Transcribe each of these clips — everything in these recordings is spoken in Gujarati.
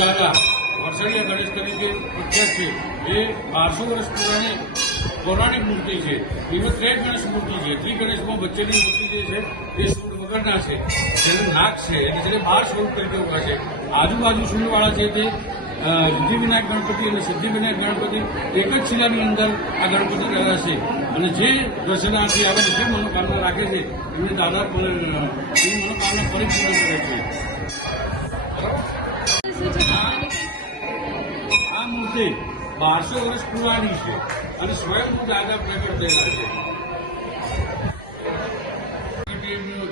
દાદા વરસડિયા ગણેશ તરીકે પ્રખ્યાત છે. એ 1200 વર્ષ પુરાણી પૌરાણિક મૂર્તિ છે. એમાં 3 ગણેશ મૂર્તિ છે. ત્રિગણેશમાં વચ્ચેની મૂર્તિ જે છે એ સૂળ વગરના છે, જેનું નાક છે અને જેને 12 સ્વરૂપ તરીકે ઉભા છે. આજુબાજુ સૂળવાળા છે તે સિદ્ધિવિનાયક ગણપતિ અને સિદ્ધિવિનાયક ગણપતિ એક જ શિલાની અંદર આ ગણપતિ રહેલા છે. અને જે દર્શનાર્થી આવે જે મનોકામના રાખે છે એમને દાદા એની મનોકામના પરિપૂર્ણ કરે છે. આ મૂર્તિ 1200 વર્ષ પુરાણી છે અને સ્વયં દાદા પ્રગટ થયેલા છે.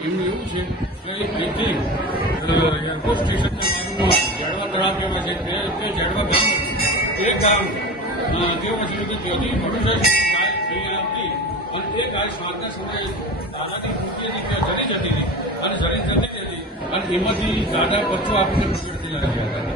એમનું એવું છે કે અહીંથી એરપોર્ટ સ્ટેશનના બાજુમાં જડવા તળાવ કહેવાય છે. તે જડવા ગામ એ ગામ કેવું છે કે ત્યાંથી મનુષ્ય ગાય અહીં આવતી અને એ ગાય સ્વાદના સમયે દાદાની મૂર્તિ ત્યાં જડી જતી હતી અને જડી જતી હતી અને એમાંથી દાદા બચ્ચો આપણને પ્રગટ થયેલા રહ્યા હતા.